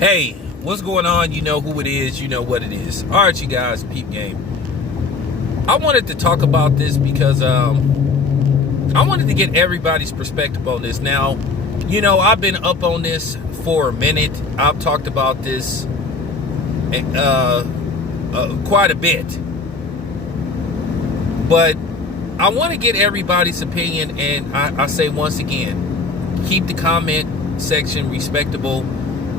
Hey, what's going on? You know who it is, you know what it is. All right, you guys, peep game. I wanted to talk about this because I wanted to get everybody's perspective on this. Now, you know, I've been up on this for a minute. I've talked about this quite a bit. But I want to get everybody's opinion, and I say once again, keep the comment section respectable.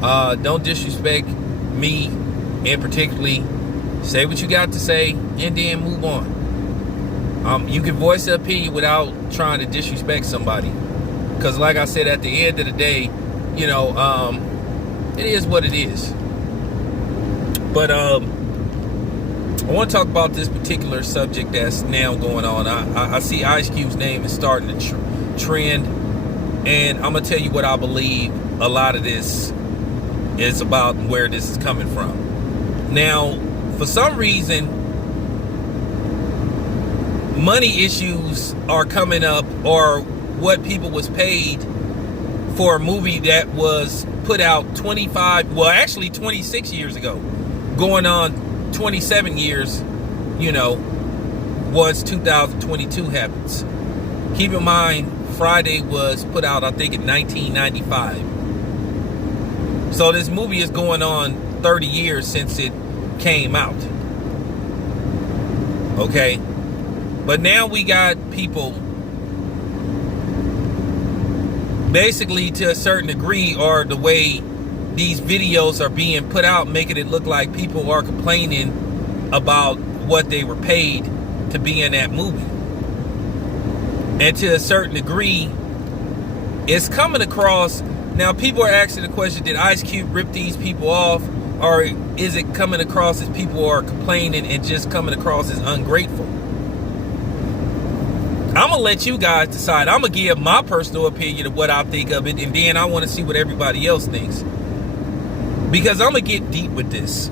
Don't disrespect me, and particularly say what you got to say and then move on. You can voice an opinion without trying to disrespect somebody, because like I said, at the end of the day, you know, it is what it is. But I want to talk about this particular subject that's now going on. I see Ice Cube's name is starting to trend, and I'm gonna tell you what I believe a lot of this is about and where this is coming from. Now, for some reason, money issues are coming up, or what people was paid for a movie that was put out 26 years ago, going on 27 years, you know, once 2022 happens. Keep in mind, Friday was put out, I think, in 1995. So this movie is going on 30 years since it came out. Okay? But now we got people, basically to a certain degree, or the way these videos are being put out, making it look like people are complaining about what they were paid to be in that movie. And to a certain degree, it's coming across. Now, people are asking the question, did Ice Cube rip these people off? Or is it coming across as people are complaining and just coming across as ungrateful? I'm going to let you guys decide. I'm going to give my personal opinion of what I think of it, and then I want to see what everybody else thinks. Because I'm going to get deep with this.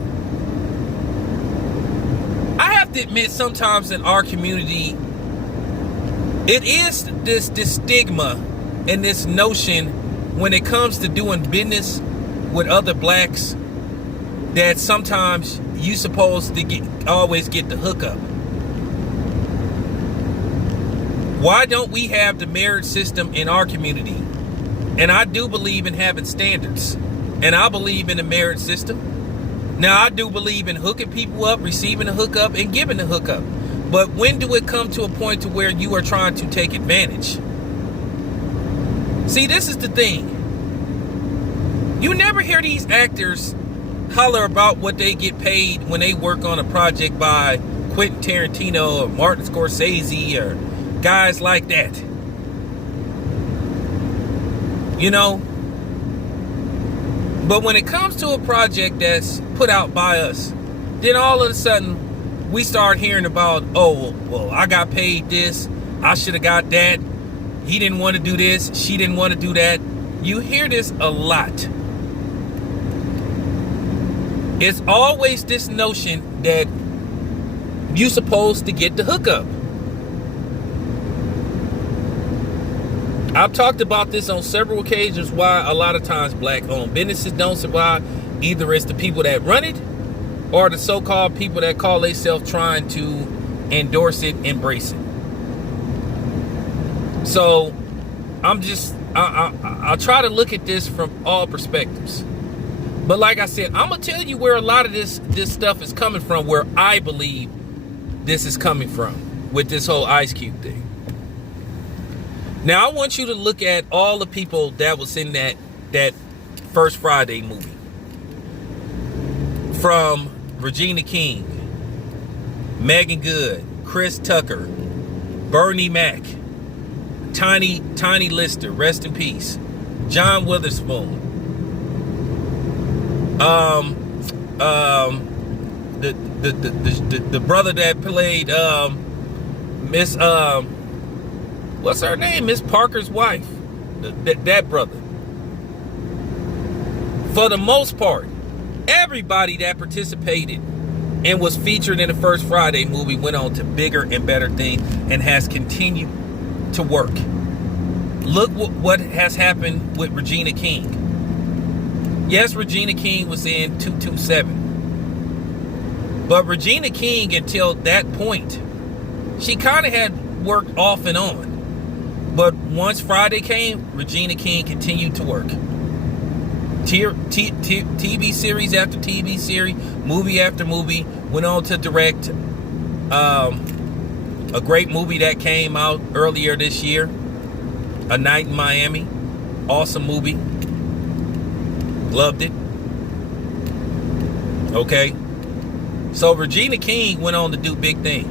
I have to admit, sometimes in our community, it is this stigma and this notion when it comes to doing business with other blacks, that sometimes you supposed to always get the hookup. Why don't we have the marriage system in our community? And I do believe in having standards, and I believe in the marriage system. Now, I do believe in hooking people up, receiving a hookup, and giving a hookup. But when do it come to a point to where you are trying to take advantage? See, this is the thing. You never hear these actors holler about what they get paid when they work on a project by Quentin Tarantino or Martin Scorsese or guys like that. You know? But when it comes to a project that's put out by us, then all of a sudden we start hearing about, oh, well, I got paid this, I should have got that, he didn't want to do this, she didn't want to do that. You hear this a lot. It's always this notion that you're supposed to get the hookup. I've talked about this on several occasions, why a lot of times black-owned businesses don't survive. Either it's the people that run it, or the so-called people that call themselves trying to endorse it, embrace it. So I'll try to look at this from all perspectives. But like I said, I'm going to tell you where a lot of this stuff is coming from, where I believe this is coming from with this whole Ice Cube thing. Now, I want you to look at all the people that was in that first Friday movie. From Regina King, Meagan Good, Chris Tucker, Bernie Mac, Tiny Lister, rest in peace, Joh Witherspoon, the brother that played Miss what's her name? Miss Parker's wife. That brother. For the most part, everybody that participated and was featured in the first Friday movie went on to bigger and better things and has continued to work. Look what has happened with Regina King. Yes, Regina King was in 227. But Regina King, until that point, she kind of had worked off and on. But once Friday came, Regina King continued to work. TV series after TV series, movie after movie, went on to direct a great movie that came out earlier this year, A Night in Miami. Awesome movie. Loved it. Okay. So Regina King went on to do big things.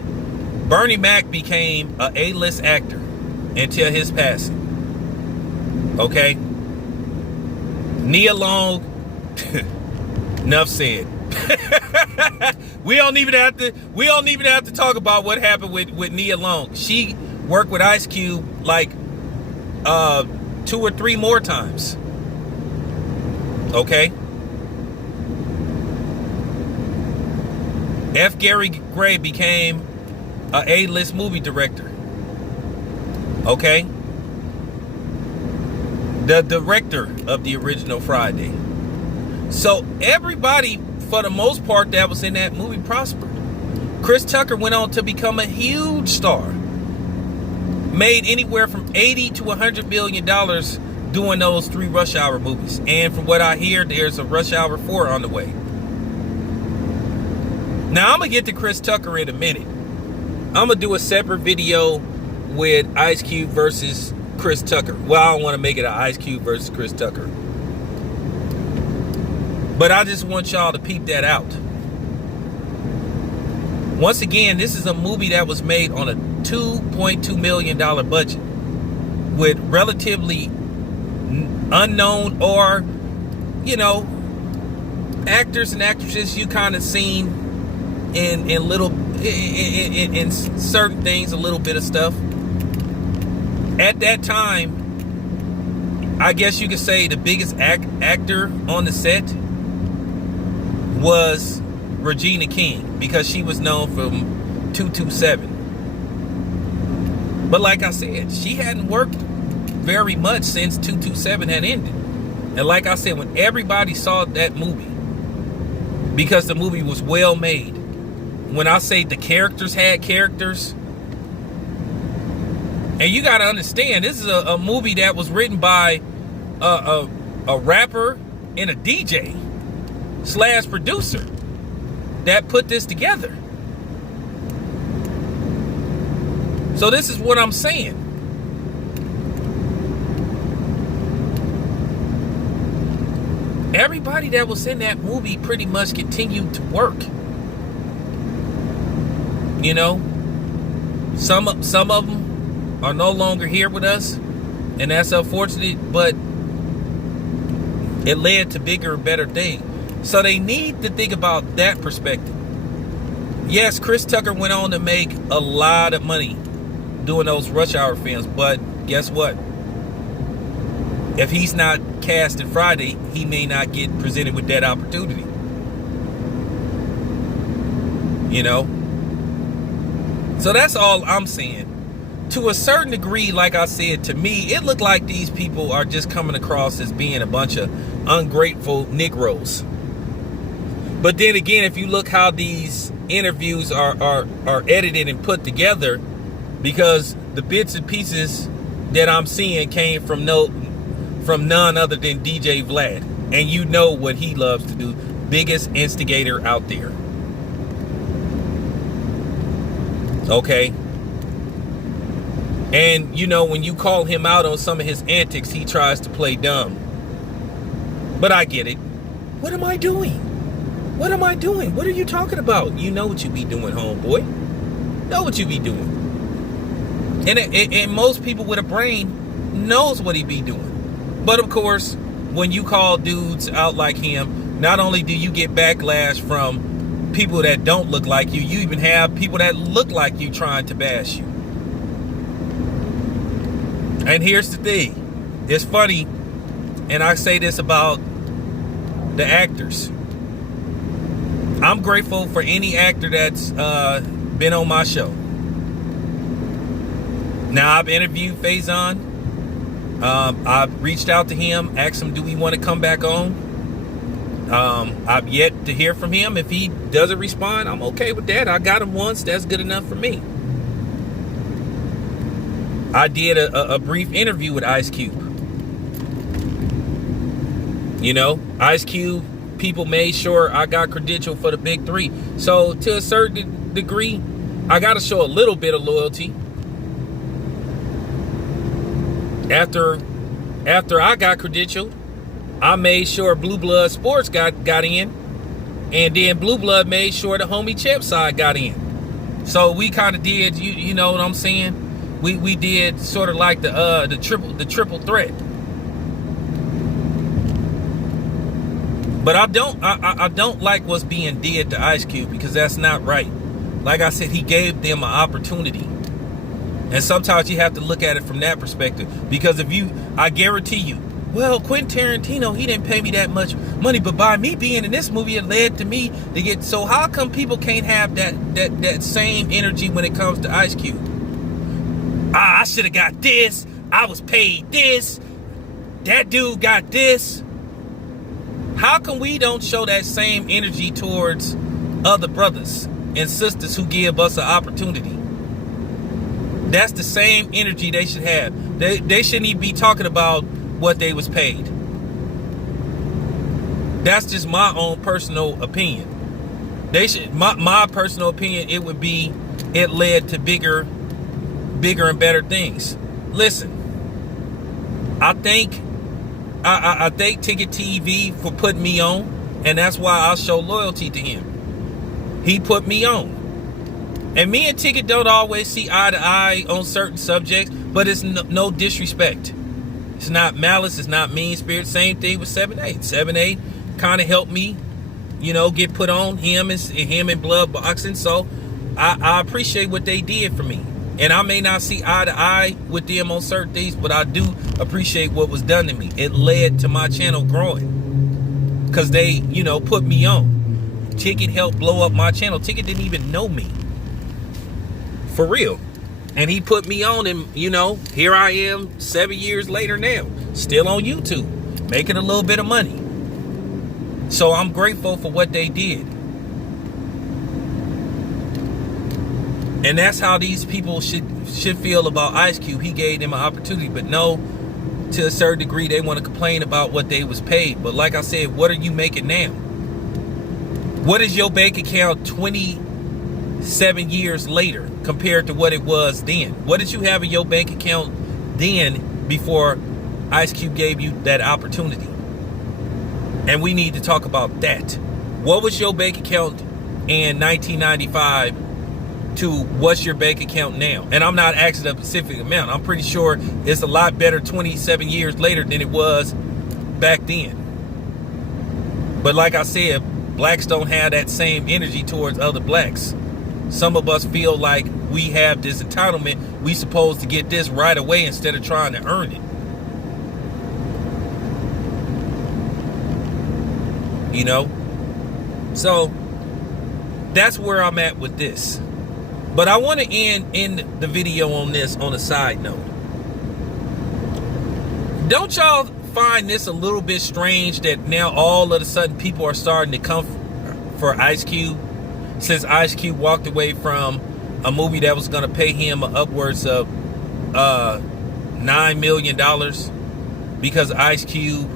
Bernie Mac became a A-list actor until his passing. Okay. Nia Long, enough said. we don't even have to talk about what happened with Nia Long. She worked with Ice Cube like 2 or 3 more times. Okay. F. Gary Gray became a A-list movie director. Okay. The director of the original Friday. So everybody, for the most part, that was in that movie prospered. Chris Tucker went on to become a huge star. Made anywhere from $80 to $100 million doing those 3 Rush Hour movies. And from what I hear, there's a Rush Hour 4 on the way. Now, I'm going to get to Chris Tucker in a minute. I'm going to do a separate video with Ice Cube versus Chris Tucker. Well, I don't want to make it an Ice Cube versus Chris Tucker. But I just want y'all to peep that out. Once again, this is a movie that was made on a $2.2 million budget with relatively unknown or, actors and actresses you kind of seen in certain things, a little bit of stuff. At that time, I guess you could say the biggest actor on the set was Regina King, because she was known from 227. But like I said, she hadn't worked very much since 227 had ended. And like I said, when everybody saw that movie, because the movie was well made, when I say the characters had characters, and you got to understand, this is a movie that was written by a rapper and a DJ / producer that put this together. So this is what I'm saying. Everybody that was in that movie pretty much continued to work. Some of them are no longer here with us, and that's unfortunate, but it led to bigger and better things. So they need to think about that perspective. Yes, Chris Tucker went on to make a lot of money doing those Rush Hour films, but guess what? If he's not cast in Friday, he may not get presented with that opportunity. So that's all I'm saying. To a certain degree, like I said, to me, it looked like these people are just coming across as being a bunch of ungrateful Negroes. But then again, if you look how these interviews are edited and put together, because the bits and pieces that I'm seeing came from none other than DJ Vlad. And you know what he loves to do. Biggest instigator out there. Okay. And when you call him out on some of his antics, he tries to play dumb. But I get it. What am I doing? What am I doing? What are you talking about? You know what you be doing, homeboy. Know what you be doing. And most people with a brain knows what he be doing. But of course, when you call dudes out like him, not only do you get backlash from people that don't look like you, you even have people that look like you trying to bash you. And here's the thing. It's funny, and I say this about the actors. I'm grateful for any actor that's been on my show. Now, I've interviewed Faizon. I've reached out to him, asked him, do we want to come back on? I've yet to hear from him. If he doesn't respond, I'm okay with that. I got him once. That's good enough for me. I did a brief interview with Ice Cube. You know, Ice Cube, people made sure I got credentialed for the big three. So to a certain degree, I got to show a little bit of loyalty. After I got credentialed, I made sure Blue Blood Sports got in, and then Blue Blood made sure the homie Champ side got in. So we kind of did, you know what I'm saying? We did sort of like the triple threat. But I don't like what's being did to Ice Cube, because that's not right. Like I said, he gave them an opportunity. And sometimes you have to look at it from that perspective. Because I guarantee you, well, Quentin Tarantino, he didn't pay me that much money, but by me being in this movie, it led to me to get. So how come people can't have that same energy when it comes to Ice Cube? I should have got this. I was paid this. That dude got this. How come we don't show that same energy towards other brothers and sisters who give us an opportunity? That's the same energy they should have. They shouldn't even be talking about what they was paid. That's just my own personal opinion. My personal opinion, it would be it led to bigger and better things. Listen, I thank Ticket TV for putting me on, and that's why I'll show loyalty to him. He put me on. And me and Ticket don't always see eye to eye on certain subjects, but it's no disrespect. It's not malice, it's not mean spirit. Same thing with 7-8. 7-8 kind of helped me, you know, get put on, him and Blood Boxing. So I appreciate what they did for me. And I may not see eye to eye with them on certain things, but I do appreciate what was done to me. It led to my channel growing, because they, you know, put me on. Ticket helped blow up my channel. Ticket didn't even know me. For real. And he put me on, and, you know, here I am 7 years later now, still on YouTube, making a little bit of money. So I'm grateful for what they did. And that's how these people should feel about Ice Cube. He gave them an opportunity, but no, to a certain degree, they want to complain about what they was paid. But like I said, what are you making now? What is your bank account 27 years later compared to what it was then? What did you have in your bank account then before Ice Cube gave you that opportunity? And we need to talk about that. What was your bank account in 1995 to what's your bank account now? And I'm not asking a specific amount. I'm pretty sure it's a lot better 27 years later than it was back then. But like I said, blacks don't have that same energy towards other blacks. Some of us feel like we have this entitlement. We supposed to get this right away instead of trying to earn it. You know? So that's where I'm at with this. But I want to end the video on this on a side note. Don't y'all find this a little bit strange that now all of a sudden people are starting to come for Ice Cube, since Ice Cube walked away from a movie that was going to pay him upwards of $9 million because Ice Cube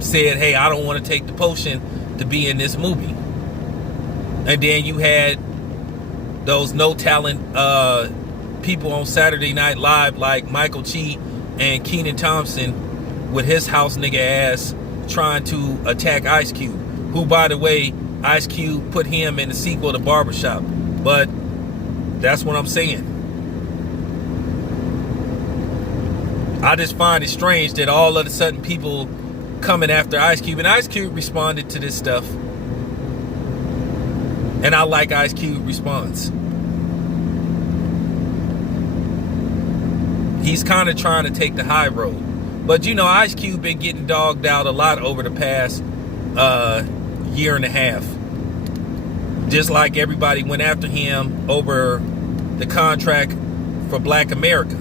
said, hey, I don't want to take the potion to be in this movie. And then you had those no talent people on Saturday Night Live like Michael Chi and Kenan Thompson with his house nigga ass trying to attack Ice Cube, who, by the way, Ice Cube put him in the sequel to Barbershop. But that's what I'm saying. I just find it strange that all of a sudden people coming after Ice Cube, and Ice Cube responded to this stuff. And I like Ice Cube response. He's kind of trying to take the high road. But you know, Ice Cube been getting dogged out a lot over the past year and a half. Just like everybody went after him over the contract for Black America.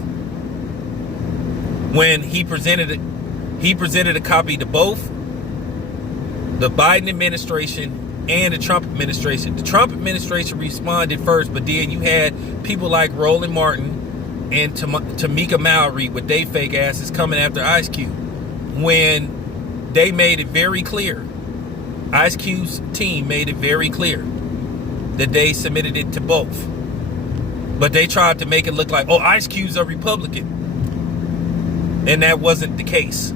When he presented a copy to both, the Biden administration and the Trump administration. The Trump administration responded first, but then you had people like Roland Martin and Tamika Mallory with they fake asses coming after Ice Cube when they made it very clear. Ice Cube's team made it very clear that they submitted it to both. But they tried to make it look like, oh, Ice Cube's a Republican. And that wasn't the case.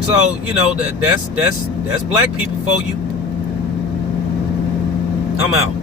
So, you know, that's black people for you. I'm out.